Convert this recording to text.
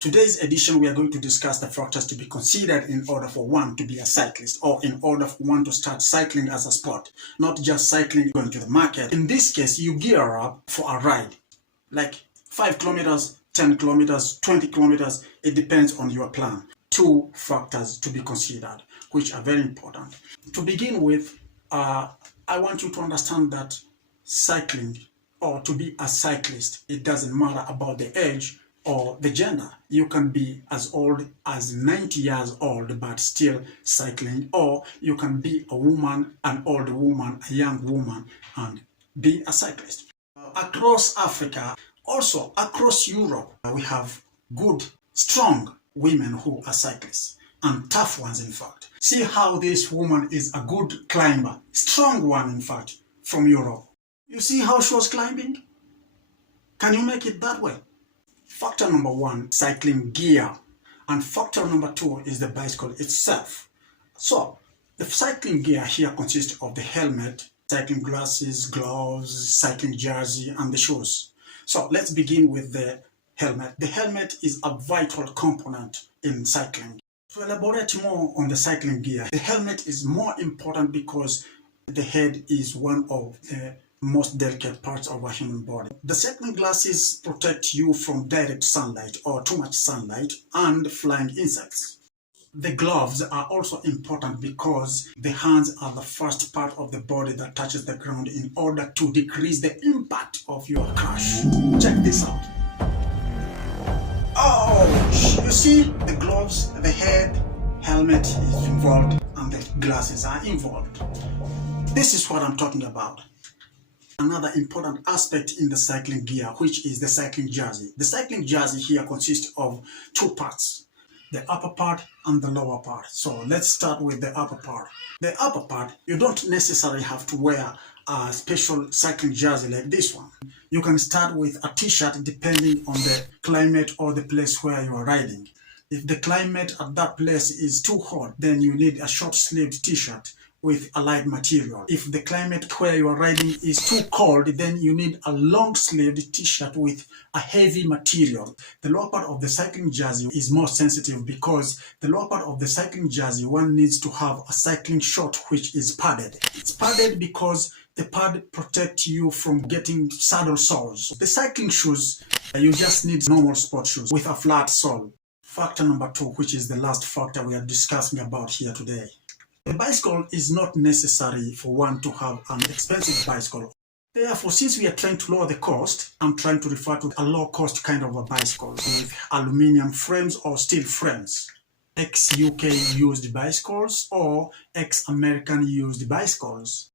Today's edition, we are going to discuss the factors to be considered in order for one to be a cyclist, or in order for one to start cycling as a sport, not just cycling going to the market. In this case, you gear up for a ride, like 5 kilometers, 10 kilometers, 20 kilometers. It depends on your plan. Two factors to be considered, which are very important. To begin with, I want you to understand that cycling, or to be a cyclist, it doesn't matter about the age or the gender. You can be as old as 90 years old but still cycling, or you can be a woman, an old woman, a young woman, and be a cyclist. Across Africa, also across Europe, we have good, strong women who are cyclists, and tough ones in fact. See how this woman is a good climber, strong one in fact, from Europe. You see how she was climbing? Can you make it that way? Factor number one, cycling gear. And factor number two is the bicycle itself. So, the cycling gear here consists of the helmet, cycling glasses, gloves, cycling jersey, and the shoes. So, let's begin with the helmet. The helmet is a vital component in cycling. To elaborate more on the cycling gear, the helmet is more important because the head is one of the most delicate parts of a human body. The cycling glasses protect you from direct sunlight or too much sunlight and flying insects. The gloves are also important because the hands are the first part of the body that touches the ground in order to decrease the impact of your crash. Check this out. Oh, you see, the gloves, the head, helmet is involved, and the glasses are involved. This is what I'm talking about. Another important aspect in the cycling gear, which is the cycling jersey. The cycling jersey here consists of two parts, the upper part and the lower part. So let's start with the upper part. The upper part, you don't necessarily have to wear a special cycling jersey like this one. You can start with a t-shirt depending on the climate or the place where you are riding. If the climate at that place is too hot, then you need a short-sleeved t-shirt with a light material. If the climate where you are riding is too cold, then you need a long-sleeved t-shirt with a heavy material. The lower part of the cycling jersey is more sensitive because the lower part of the cycling jersey, one needs to have a cycling short which is padded. It's padded because the pad protects you from getting saddle sores. The cycling shoes, you just need normal sport shoes with a flat sole. Factor number two, which is the last factor we are discussing about here today. The bicycle is not necessary for one to have an expensive bicycle. Therefore, since we are trying to lower the cost, I'm trying to refer to a low-cost kind of a bicycle with aluminium frames or steel frames. Ex-UK used bicycles or ex-American used bicycles.